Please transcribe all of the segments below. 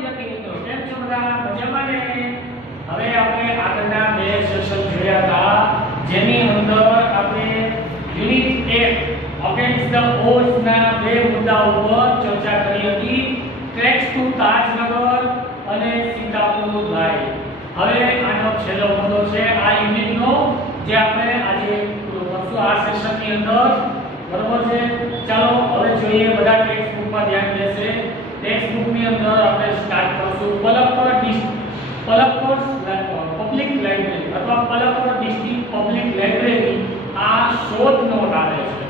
વિદ્યાર્થી મિત્રો કેમ છો બધા મજામાં ને? હવે આપણે આગળના બે સેશન જોયા હતા જેની અંદર આપણે યુનિટ 1 અગેન્સ્ટ ધ ઓડ્સ ના બે મુદ્દાઓ પર ચર્ચા કરી હતી, ટ્રેક્સ ટુ તાજનગર અને સીતાપુર લાઈન. હવે આનો છેલ્લો મુદ્દો છે આ યુનિટનો જે આપણે આજે કરશું આ સેશનની અંદર. બરોબર છે? ચાલો હવે જોઈએ બધા ટેક્સ્ટ બુકમાં ધ્યાન દેશે. ટેક્સ્ટ બુકની અંદર આપણે સ્ટાર્ટ કરશું પલક્કડ પબ્લિક લાઇબ્રેરી અથવા પલક્કડ ડિસ્ટ્રિક્ટ પબ્લિક લાઇબ્રેરી. આ શોર્ટ નોટ આવે છે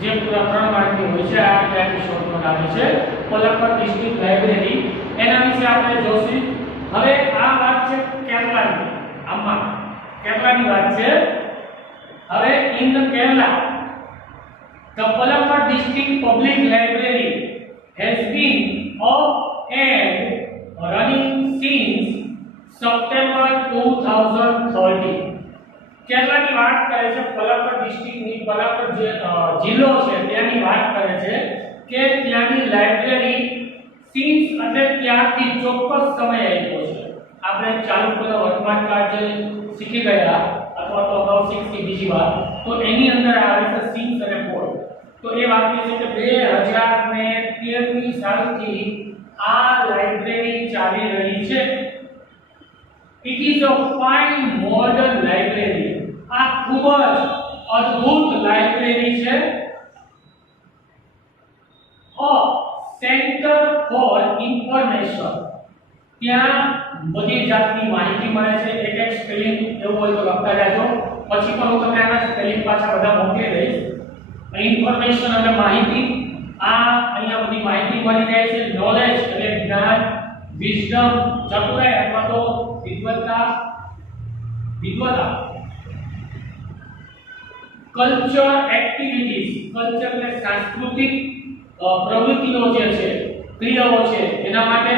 જે પૂરા 3 માર્કની હોય છે. આ ત્યાંની શોર્ટ નોટ આવે છે પલક્કડ ડિસ્ટ્રિક્ટ લાઇબ્રેરી. એના વિશે આપણે જોશું. હવે આ વાત છે કેરલાની. આમાં કેરલાની વાત છે. હવે in Kerala the Palakkad district public library has been up and running since September 2013. કેરલાની વાત કરે છે પલક્કડ ડિસ્ટ્રિક્ટની. પલક્કડ જે જિલ્લો છે ત્યાંની વાત કરે છે કે ત્યાંની લાઇબ્રેરી સિન્સ એટલે ત્યારથી ચોક્કસ સમય આપ્યો છે. આપણે ચાલુ પેલા વર્તમાન કાળ જે શીખી ગયા અથવા તો અગાઉ શીખી બીજી વાર, તો એની અંદર આવે છે સિન્સ અને ફોર. તો એ વાક્ય છે કે 2013ની સાલથી આ લાઇબ્રેરી ચાલી રહી છે. It is a fine modern library. આ ખૂબ જ અદ્ભુત લાઇબ્રેરી છે. અ સેન્ટર ફોર ઇન્ફોર્મેશન. ત્યાં બધી જાતની માહિતી મળે છે. એક સ્પેલિંગ એવું હોય તો લખતા જાજો, પછી પણ હું તમને આના સ્પેલિંગ પાછા બધા મોકલી દઈશ. ઇન્ફોર્મેશન એટલે માહિતી. આ અહીંયા બધી માહિતી મળી જાય છે. નોલેજ એટલે જ્ઞાન, વિઝડમ ચતુરાઈ અથવા તો વિદ્વતા. Culture activities. કલ્ચર એટલે સાંસ્કૃતિક પ્રવૃત્તિઓ જે છે, ક્રિયાઓ છે, એના માટે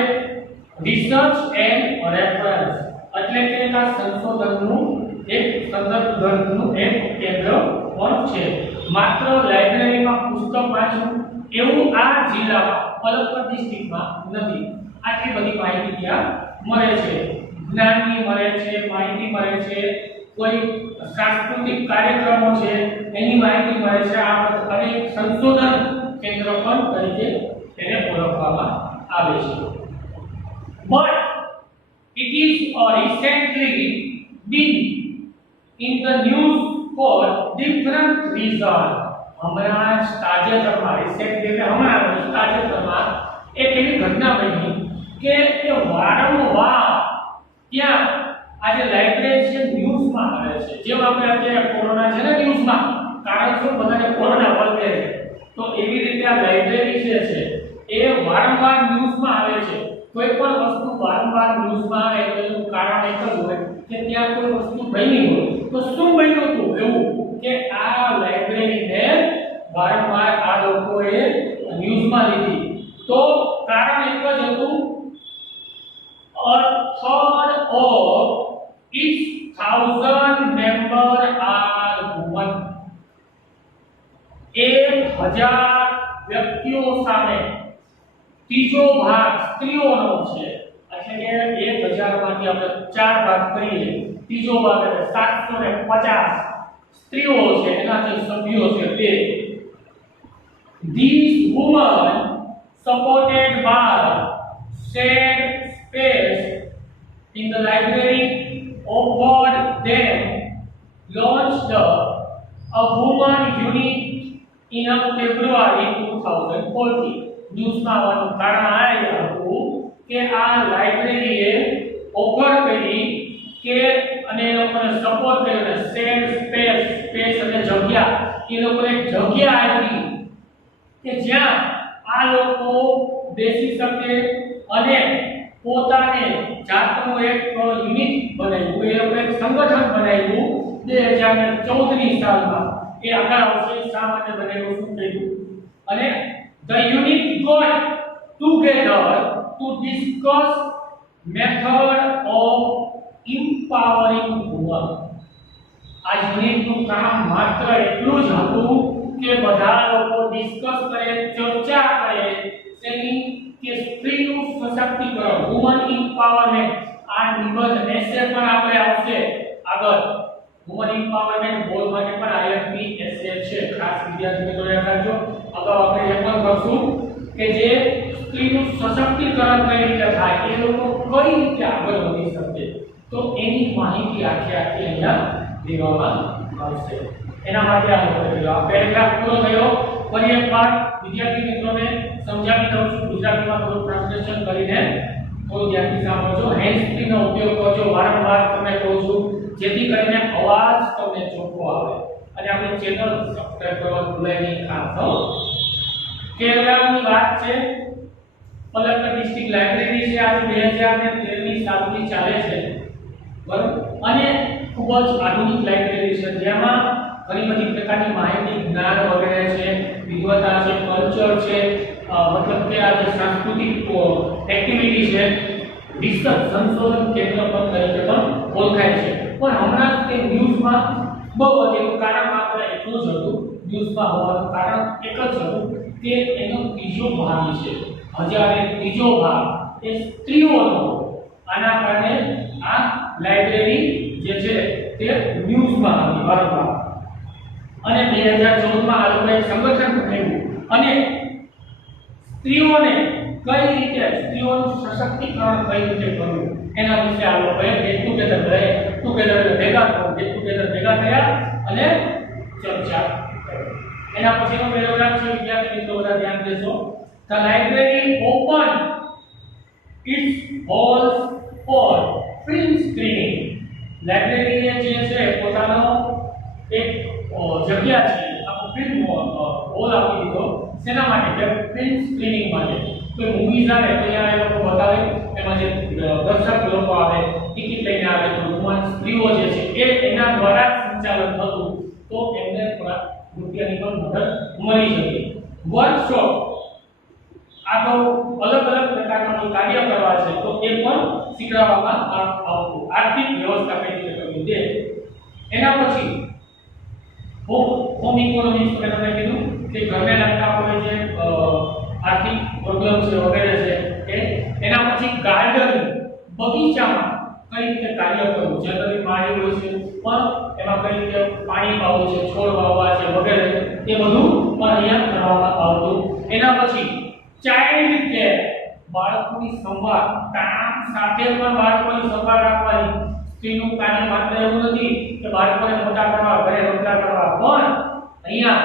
રિસર્ચ એન્ડ રેફરન્સ એટલે કે આ સંશોધનનું એક સંદર્ભ ગ્રંથનું એક કેન્દ્ર પણ છે. માત્ર લાઇબ્રેરીમાં પુસ્તક વાંચવું એવું આ જિલ્લામાં પલક્કડ ડિસ્ટ્રિક્ટમાં નથી. આટલી બધી માહિતી ત્યાં મળે છે. જ્ઞાનની મળે છે, માહિતી મળે છે, કોઈ સાંસ્કૃતિક કાર્યક્રમો છે એની માહિતી મળે છે. આ અને સંશોધન કેન્દ્ર પણ તરીકે તેને ઓળખવામાં આવે છે. But it is recently been in the news for different reasons. હમણાં તાજેતરમાં એક એવી ઘટના બની કે વારંવાર ત્યાં આજે લાઇબ્રેરી છે ન્યૂઝમાં આવે છે. જેમ આપણે અત્યારે કોરોના છે ને ન્યૂઝમાં, કારણ શું બધાને કોરોના વળગે છે, તો એવી રીતે આ લાઇબ્રેરી છે એ વારંવાર ન્યૂઝમાં આવે છે. કોઈ પણ વસ્તુ વારંવાર ન્યૂઝમાં આવે તો એનું કારણ એક જ હોય કે ત્યાં કોઈ વસ્તુ બની હોય. તો શું બન્યું હતું એવું કે આ લાઇબ્રેરીને વારંવાર આ લોકોએ ન્યૂઝમાં લીધી. તો કારણ એક જ હતું, a third of its 1000 member are women. 1000 વ્યક્તિઓ સામે ત્રીજો ભાગ સ્ત્રીઓનો છે. એટલે કે 1000 માંથી આપણે 4 ભાગ કરીએ, ત્રીજો ભાગ એટલે 750 સ્ત્રીઓ છે, એના જે સભ્યો છે તે. These women supported by shared space in the library offered them launched a woman unit in February 2014. ન્યૂઝમાં આવવાનું કારણ આ હતું કે આ લાઇબ્રેરીએ ઓફર કરી કે અને એ લોકોને સપોર્ટ કર્યો અને શેર સ્પેસ અને જગ્યા, એ લોકોને જગ્યા આપી કે જ્યાં આ લોકો બેસી શકે અને પોતાને જાતનું એક યુનિટ બનાવ્યું. એ લોકો એક સંગઠન બનાવ્યું 2014ની સાલમાં. એ આગળ આવશે શા માટે બનાવ્યું, શું થયું. અને the unit got together to discuss method of empowering women. આ યુનિટનું કામ માત્ર એટલું જ હતું કે બધા લોકો ડિસ્કસ કરે, ચર્ચા કરે શેની કે સ્ત્રીનું સશક્તિકરણ, વુમન એમ્પાવરમેન્ટ, આ નિબંધ એસે પણ આપણે આવશે આગળ. વુમન એમ્પાવરમેન્ટ બોર્ડ માટે પણ આઈએમપી એસે છે, ખાસ વિદ્યાર્થી મિત્રો યાદ રાખજો. અગાઉ આપણે એ પણ કરશું કે જે સ્ત્રીનું સશક્તિકરણ કઈ રીતે થાય, એ લોકો કઈ રીતે આગળ વધી શકે, તો એની માહિતી આખી અહીંયા દેવામાં આવશે. એના માટે આ પેરેગ્રાફ પૂરો થયો. ફરી એકવાર વિદ્યાર્થી મિત્રોને સમજાવી દઉં છું, ગુજરાતીમાં થોડું ટ્રાન્સલેશન કરીને થોડું ધ્યાનથી સાંભળજો. હેન્ડ ફ્રીનો ઉપયોગ કરજો, વારંવાર તમે કહું છું, જેથી કરીને અવાજ તમને ચોખ્ખો આવે. અને આપણી ચેનલ સબસ્ક્રાઇબ કરવાનું ભૂલાય નહીં ખાસ. કેરળની વાત છે, પલક્કડ ડિસ્ટ્રિક્ટ લાઇબ્રેરી છે, આજે 2013ની સાલથી ચાલે છે, બરાબર. અને ખૂબ જ આધુનિક લાઇબ્રેરી છે, જેમાં ઘણી બધી પ્રકારની માહિતી, જ્ઞાન વગેરે છે, વિદ્વતા છે, કલ્ચર છે, મતલબ કે આ જે સાંસ્કૃતિક એક્ટિવિટી છે, રિસર્ચ સંશોધન કેન્દ્ર પણ તરીકે પણ ઓળખાય છે. પણ હમણાં તે ન્યૂઝમાં બહુ વધેલું કારણ માત્ર એટલું જ હતું, ન્યૂઝમાં હોવાનું કારણ એક જ હતું કે એનો ત્રીજો ભાગ છે. હજારે ત્રીજો ભાગ એ સ્ત્રીઓનો, આના કારણે આ લાઇબ્રેરી જે છે તે ન્યૂઝમાં હતી વારંવાર. અને 2014માં આ લોકોએ સંગઠન બનાવ્યું અને સ્ત્રીઓને કઈ રીતે, સ્ત્રીઓનું સશક્તિકરણ કઈ રીતે કરવું, એના વિશે આ લોકોએ ગેટ ટુગેધર ભેગા થયા અને ચર્ચા કરી. એના પછીનો પેરેગ્રાફ છે, વિદ્યાર્થી મિત્રો બધા ધ્યાન દેશો. The library open its halls for film screening. Library જે છે પોતાનો એક જગ્યા છે, આખો ફિલ્મ હોલ આપી દીધો. શેના માટે? કે ફિલ્મ સ્ક્રીનિંગ માટે. કોઈ મૂવીઝ આવે તો અહીંયા એ લોકો બતાવે, એમાં જે દર્શક લોકો આવે, ટિકિટ લઈને આવે, તો વુમન સ્ત્રીઓ જે છે એ એના દ્વારા સંચાલન થતું, તો એમને થોડા રૂપિયાની પણ મદદ મળી શકે. વર્કશોપ, આ તો અલગ અલગ પ્રકારના કાર્ય કરવા છે, તો એ પણ શીખવાડવામાં આવતું. આર્થિક વ્યવસ્થા કઈ રીતે કરવી તે. એના પછી હોમ ઇકોનોમિક્સ મેં તમને કીધું કે ઘરને લગતા હોય જે આર્થિક પ્રોબ્લેમ છે વગેરે છે કે. એના પછી ગાર્ડનિંગ, બગીચામાં કઈ રીતે કાર્ય કરવું, જનરલી માળી હોય છે પણ એમાં કઈ રીતે પાણી પાવું છે, છોડ વાવવા છે વગેરે, એ બધું પણ અહીંયા કરવામાં આવતું. એના પછી ચાઇલ્ડ કેર, બાળકોની સંભાળ, કામ સાથે પણ બાળકોની સંભાળ રાખવાની. સ્ત્રીનું કાર્ય માત્ર એવું નથી કે બાળકોને મોટા કરવા, ઘરે રમતા કરવા, પણ અહીંયા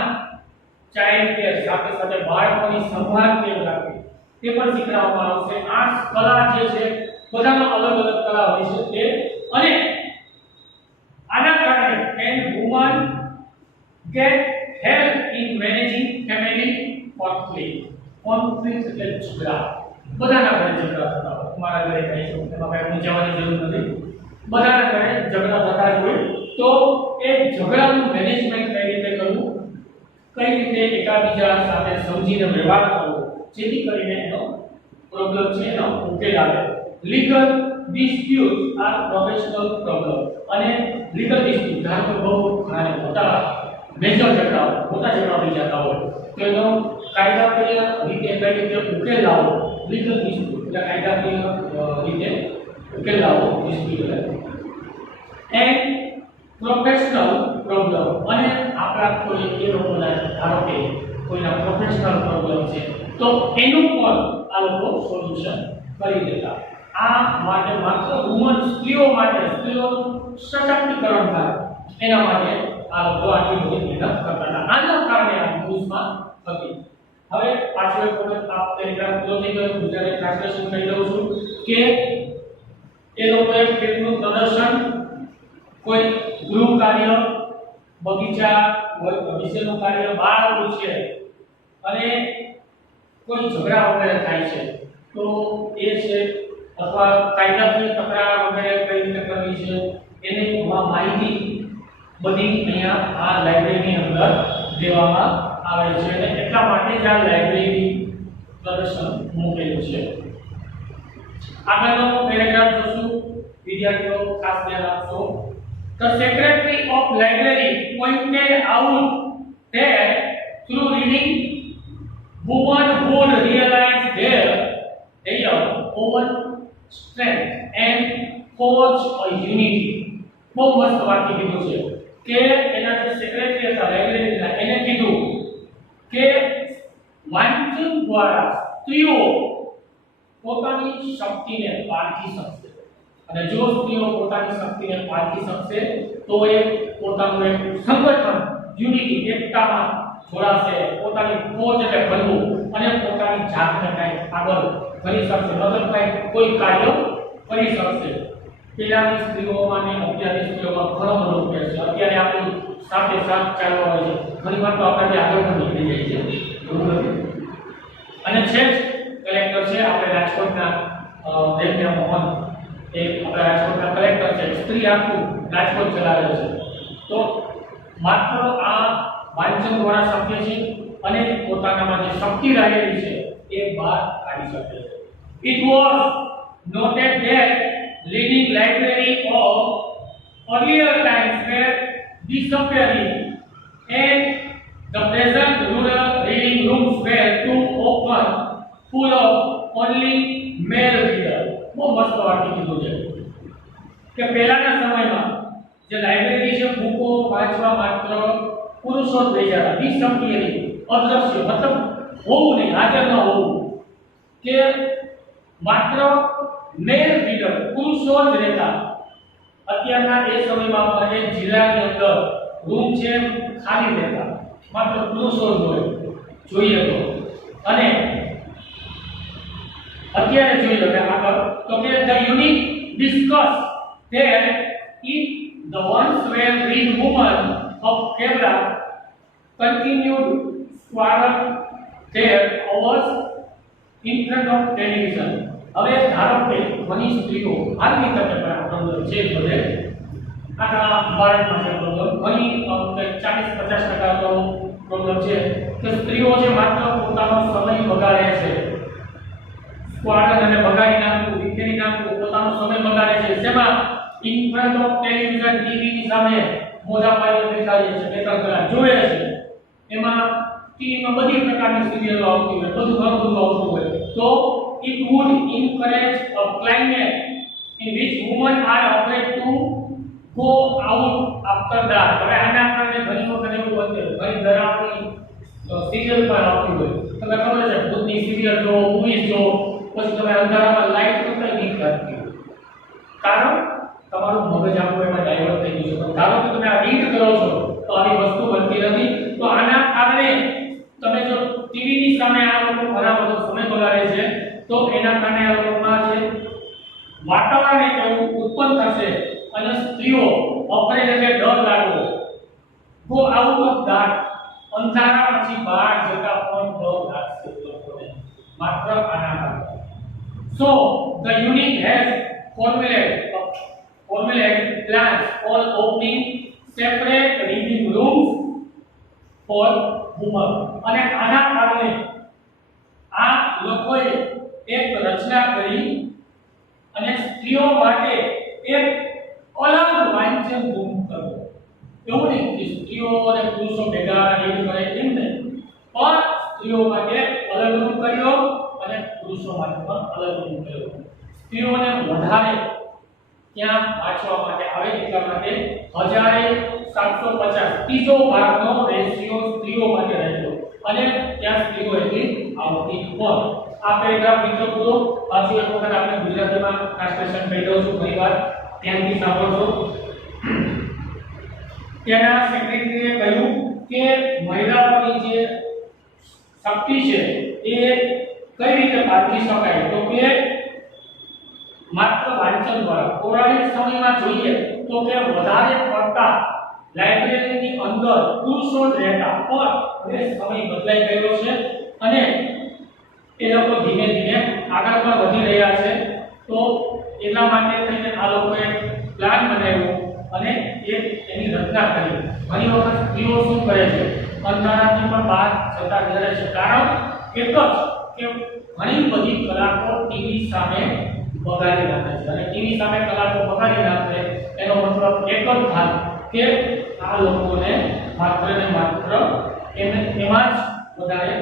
ચાઇલ્ડ કેર સાથે સાથે બાળકોની સંભાળ કેવી રાખવી તે પણ શીખવાડવામાં આવશે. આ કલા જે છે બધામાં અલગ અલગ કલા હોય છે તે. અને આના કારણે can women get help in managing family conflict. Conflict એટલે ઝઘડા. બધાના ઘરે ઝઘડા થતા હોય, તમારા ઘરે થાય છે, એમાં કઈ મૂંઝાવાની જરૂર નથી. બધાના ઘરે ઝઘડા થતા જ હોય, તો એ ઝઘડાનું મેનેજમેન્ટ કઈ રીતે કરવું, કઈ રીતે એકાબીજા સાથે સમજીને વ્યવહાર કરવો, જેથી કરીને એનો પ્રોબ્લેમ છે એનો ઉકેલ આવે. Legal dispute are professional problem. અને લીગલ ડિસ્પ્યુટ, ધારો કે બહુ ઘણા મોટા મેજર ઝઘડાઓ, મોટા ઝઘડા થઈ જતા હોય, તો એનો કાયદાકીય રીતે કઈ રીતે ઉકેલ લાવો, લીગલ ડિસ્પ્યુટ એટલે કાયદાકીય રીતે ઉકેલ લાવો ડિસ્પ્યુટ. એન્ડ પ્રોફેશનલ પ્રોબ્લેમ, અને આપણા કોઈ એ લોકોના ધારો કે કોઈના પ્રોફેશનલ પ્રોબ્લેમ છે તો એનું પણ આ લોકો સોલ્યુશન કરી દેતા. આ માટે માત્ર વુમન, સ્ત્રીઓ માટે, સ્ત્રીઓનું સશક્તિકરણ થાય એના માટે આ લોકો આટલી બધી મહેનત કરતા હતા. આના કારણે આ ન્યૂઝમાં હતી. હવે પાછો એક વખત આ પેરેગ્રાફ પૂરો થઈ ગયો, ગુજરાતી ટ્રાન્સલેશન કરી દઉં છું કે એ લોકોએ ફિલ્મનું પ્રદર્શન, કોઈ ગૃહ કાર્ય, બગીચા વિશેનું કાર્ય, બાળ ઉછેર, અને કોઈ ઝઘડા વગેરે થાય છે તો એ છે, અથવા કાયદાકીય તકરાર વગેરે કઈ રીતે કરવી છે એની માહિતી બધી અહીંયા આ લાઇબ્રેરીની અંદર દેવામાં આવે છે. અને એટલા માટે જ આ લાઇબ્રેરી પ્રદર્શન મૂકેલું છે. આગળનો પેરેગ્રાફ જોશું, વિદ્યાર્થીઓ ખાસ ધ્યાન આપશો. The secretary of library pointed out that through reading women would realize their their own strength and forge a unity. બહુ મસ્ત વાક્ય કીધું છે કે એના જે સેક્રેટરી હતા લાઇબ્રેરીના એને કીધું કે વાંચન દ્વારા સ્ત્રીઓ પોતાની શક્તિને પારખી શકશે અને જો સ્ત્રીઓ પોતાની શક્તિને પારખી શકશે તો એ પોતાનું એક સંગઠન યુનિટી એકતામાં જોડાશે પોતાની ફોજ એટલે બનવું અને પોતાની જાતને કાંઈ આગળ કરી શકશે મતલબ કાંઈ કોઈ કાર્ય કરી શકશે પેલાની સ્ત્રીઓમાં અને અત્યારની સ્ત્રીઓમાં ઘણો બધો ફેર છે અત્યારે આપણી સાથે સાથ ચાલવા હોય છે ઘણી વાર તો આપણે આગળ પણ નીકળી જાય છે એવું નથી અને છે જ કલેક્ટર છે આપણે રાજકોટના દેવના મોહન એક આપણા રાજકોટના કલેક્ટર છે સ્ત્રી આખું રાજકોટ ચલાવે છે તો માત્ર આ વાંચન દ્વારા શક્ય છે અને પોતાનામાં જે શક્તિ રહેલી છે એ બહાર કાઢી શકે છે. It was noted that leading library of earlier times were disappearing and the present rural reading rooms were too often full of only male readers. બહુ મસ્ત વાક્ય કીધું છે કે પહેલાના સમયમાં જે લાઇબ્રેરી છે બુકો વાંચવા માત્ર પુરુષો જ લઈ જતા ડિસઅપિયરિંગ અદ્રશ્ય મતલબ હોવું નહીં હાજર ન હોવું કે માત્ર મેલ રીડર પુરુષો જ રહેતા અત્યારના એ સમયમાં પણ એક જિલ્લાની અંદર રૂમ છે ખાલી રહેતા માત્ર પુરુષો જ હોય જોઈએ તો અને અત્યારે જોઈ લો કે આગળ તો કે the unique discuss that if the once well read woman of Kerala continued squared their hours in front of television. હવે ધારો કે ઘણી સ્ત્રીઓ હાલની તકે પ્રોબ્લેમ છે બધે આખા ભારતમાં છે પ્રોબ્લેમ ઘણી 40-50% તો પ્રોબ્લેમ છે કે સ્ત્રીઓ જે માત્ર પોતાનો સમય બગાડે છે સ્ક્વાડ અને બગાડી નાખવું વિખેરી નાખવું પોતાનો સમય બગાડે છે જેમાં ઇન ફ્રન્ટ ઓફ ટેલિવિઝન ટીવીની સામે મોઢા પાડીને બેઠા છે 2-3 કલાક જોવે છે એમાં ટીવીમાં બધી પ્રકારની સિરિયલો આવતી હોય બધું ઘણું બધું આવતું હોય તો it would encourage a climate in which women are afraid to go out after dark. હવે આના કારણે ઘણી વખત એવું બને ઘણી ડરાવની સિરિયલ પણ આવતી હોય તમને ખબર છે ભૂતની સિરિયલ જો મૂવીઝ જો પછી તમે અંધારામાં લાઈટ તો કઈ નહીં કરતી કારણ તમારું મગજ આખું એમાં ડાયવર્ટ થઈ ગયું છે ધારો કે તમે આ રીડ કરો છો તો આવી વસ્તુ બનતી નથી તો આના કારણે તમે જો ટીવીની સામે આ લોકો ઘણા બધો સમય બગાડે છે તો એના કારણે આ લોકોમાં જે વાતાવરણ એક એવું ઉત્પન્ન થશે અને સ્ત્રીઓ અપરેલ એટલે ડર લાગવો ગો આઉટ ઓફ ડાર્ક અંધારા પછી બહાર જતા પણ ડર લાગશે લોકોને માત્ર આના કારણે so the unit has formulated plans for opening separate reading rooms for women અને આના કારણે આ લોકોએ એક રચના કરી અને સ્ત્રીઓ માટે એક અલગ વાંચન રૂમ કર્યો એવું નહીં કે સ્ત્રીઓ અને પુરુષો ભેગા રીડ કરે એમ નહીં પણ સ્ત્રીઓ માટે અલગ રૂમ કર્યો અને પુરુષો માટે પણ અલગ રૂમ કર્યો સ્ત્રીઓને વધારે ત્યાં વાંચવા માટે આવે એટલા માટે 1750 ત્રીજો ભાગનો રેશિયો સ્ત્રીઓ માટે રહેલો અને ત્યાં સ્ત્રીઓ એટલી આવતી પણ આ પેરેગ્રાફ મિત્રો પૂરો પાછું એક વખત આપણે ગુજરાતીમાં ટ્રાન્સલેશન કરી દઉં છું ઘણી વાર ધ્યાનથી સાંભળજો તેના સેક્રેટરીએ કહ્યું કે મહિલાઓની જે શક્તિ છે એ કઈ રીતે પારખી શકાય તો કે માત્ર વાંચન દ્વારા પૌરાણિક સમયમાં જોઈએ તો કે વધારે પડતા લાઇબ્રેરીની અંદર પુરુષો જ રહેતા પણ હવે સમય બદલાઈ ગયો છે અને એ લોકો ધીમે ધીમે આગળ પણ વધી રહ્યા છે તો એટલા માટે થઈને આ લોકોએ પ્લાન બનાવ્યો અને એની રચના કરી ઘણી વખત સ્ત્રીઓ શું કરે છે અંધારાથી પણ બહાર જતા રહે છે કારણ એક જ કે ઘણી બધી કલાકો ટીવી સામે બગાડી નાખે છે અને ટીવી સામે કલાકો બગાડી નાખે એનો મતલબ એક જ થાય કે આ લોકોને માત્ર ને માત્ર એમાં જ વધારે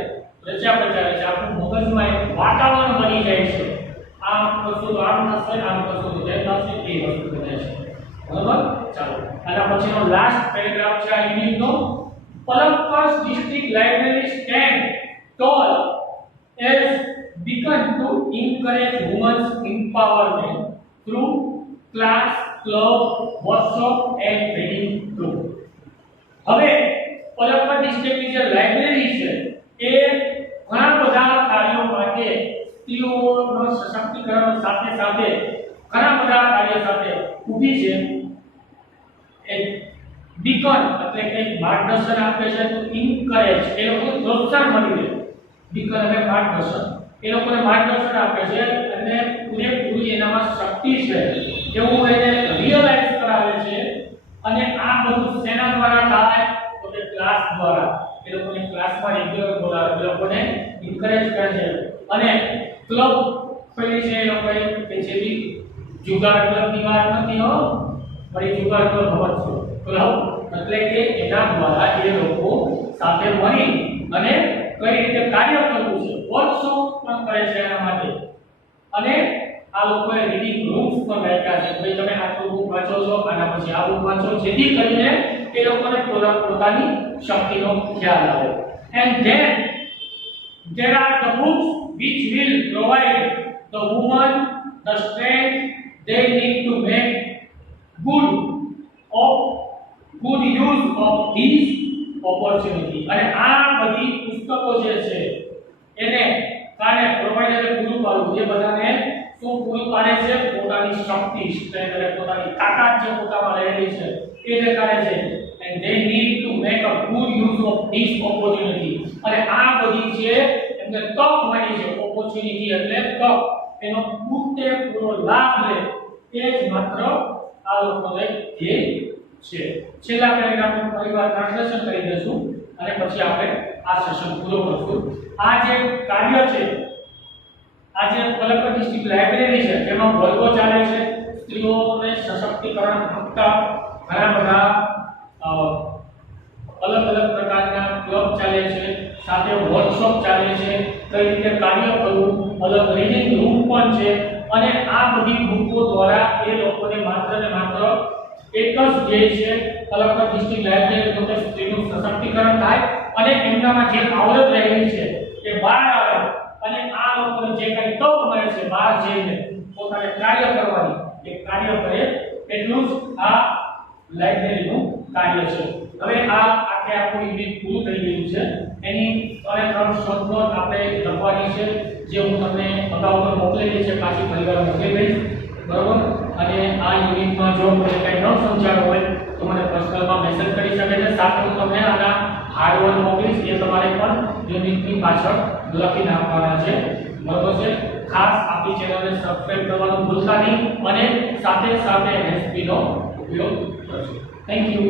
રચ્યા પચ્યા છે આપણું મગજમાં એક વાતાવરણ બની જાય છે આમ કરશો તો આમ થશે, આમ કરશો તો તેમ થશે, એ વસ્તુ બને છે. બરાબર? ચાલો આના પછીનો લાસ્ટ પેરેગ્રાફ છે આ યુનિટનો. Palakkad district library stand tall as beacon to encourage women's empowerment through class, club, workshop and reading group. હવે પલક્કડ ડિસ્ટ્રિક્ટની જે લાઇબ્રેરી છે એ ઘણા બધા કાર્યો માટે સ્ત્રીઓનો સશક્તિકરણ સાથે સાથે ઘણા બધા કાર્ય સાથે ઊભી છે. એ બીકન એટલે કે માર્ગદર્શન આપે છે, તો ઇન્કરેજ એ લોકોને પ્રોત્સાહન મળી રહે. બીકન એટલે માર્ગદર્શન, એ લોકોને માર્ગદર્શન આપે છે અને પૂરેપૂરી એનામાં શક્તિ છે એવું એને રિયલાઇઝ કરાવે છે. અને આ બધું સેના દ્વારા થાય તો કે ક્લાસ દ્વારા. એ લોકોને ક્લાસમાં રેગ્યુલર બોલાવે, એ લોકોને ઇન્કરેજ કરે છે. અને ક્લબ ખોલી છે એ લોકોએ કે જેવી જુગાર ક્લબની વાત નથી હો, વળી જુગાર ક્લબ હોત છે. ક્લબ એટલે કે એના દ્વારા એ લોકો સાથે મળી અને કઈ રીતે કાર્ય કરવું છે, વર્કશોપ પણ કરે છે એના માટે. અને આ લોકોએ રીડિંગ રૂમ્સ પણ રાખ્યા છે. ભાઈ તમે આટલું બુક વાંચો છો, આના પછી આ બુક વાંચો, જેથી કરીને એ લોકોને પોતાની શક્તિનો ખ્યાલ આવે. And then there are the books which will provide the woman the strength they need to make good use of this opportunity. અને આ બધી પુસ્તકો જે છે એને કાને પ્રોવાઈડરે પૂરું પાડવું, એ બધાને શું પૂરું પાડે છે? પોતાની શક્તિ, સ્ટ્રેન્થ એટલે પોતાની તાકાત જે પોતામાં રહેલી છે એ દેખાડે છે. and they need to make a good use of this opportunity. અને આ બધી છે એમને તક મળી છે. opportunity એટલે તક, એનો પૂરેપૂરો લાભ લે એ જ માત્ર આ લોકોને ધ્યેય છે. છેલ્લા પેરેગ્રાફનું ફરીવાર ટ્રાન્સલેશન કરી દઈશું અને પછી આપણે આ સેશન પૂરો કરશું. આ જે કાર્ય છે, આ જે પલક્કડ ડિસ્ટ્રિક્ટ લાઇબ્રેરી છે જેમાં વર્ગો ચાલે છે, સ્ત્રીઓને સશક્તિકરણ આપતા ઘણા બધા અલગ અલગ પ્રકારના ક્લબ ચાલે છે, સાથે વર્કશોપ ચાલે છે, કઈ રીતે કાર્ય કરવું, અલગ રીડિંગ રૂમ પણ છે. અને આ બધી બુકો દ્વારા એ લોકોને માત્ર ને માત્ર એક જ ધ્યેય છે, પલક્કડ ડિસ્ટ્રિક્ટ લાઇબ્રેરી તો કે સ્ત્રીનું સશક્તિકરણ થાય અને એમનામાં જે આવડત રહેલી છે એ બહાર આવે અને આ લોકોને જે કંઈ તક મળે છે બહાર જઈને પોતાને કાર્ય કરવાની, એ કાર્ય કરે. એટલું જ આ લાઇબ્રેરીનું કાર્ય છે. હવે આ આખું યુનિટ પૂરું થઈ ગયું છે. એની 3 શોર્ટ નોટ આપણે લખવાની છે, જે હું તમને અગાઉ પણ મોકલેલી છે, પાછી ફરીવાર મોકલી દઈશ. બરોબર? અને આ યુનિટમાં જો મને કંઈ ન સમજાયું હોય તો મને પર્સનલમાં મેસેજ કરી શકે છે. સાથે હું તમને આના હાર્ડવર્ક મોકલીશ, એ તમારે પણ યુનિટની પાછળ લખી નાખવાના છે. બરોબર છે? ખાસ આપણી ચેનલને સબસ્ક્રાઇબ કરવાનું ભૂલતા નહીં અને સાથે સાથે રેસિપીનો ઉપયોગ કરજો. Thank you.